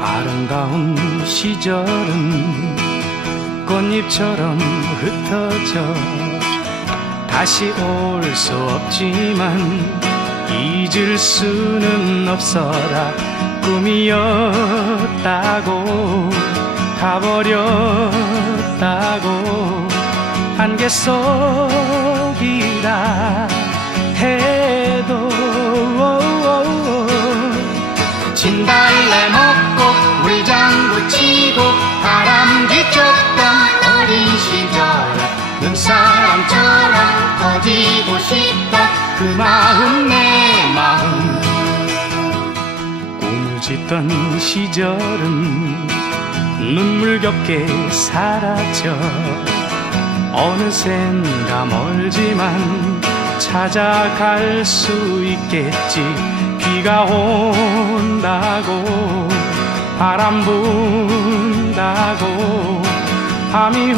아름다운 시절은 꽃잎처럼 흩어져 다시 올 수 없지만 잊을 수는 없어라. 꿈이었다고 가버렸다고 안개 속이라 해도 진달래 먹고 물장구 치고 바람 뒤쫓던 어린 시절에 눈사람처럼 커지고 싶다. 그 마음 내 마음. 꿈을 짓던 시절은 눈물겹게 사라져 어느샌가 멀지만 찾아갈 수 있겠지. 비가 온다고 바람 분다고 밤이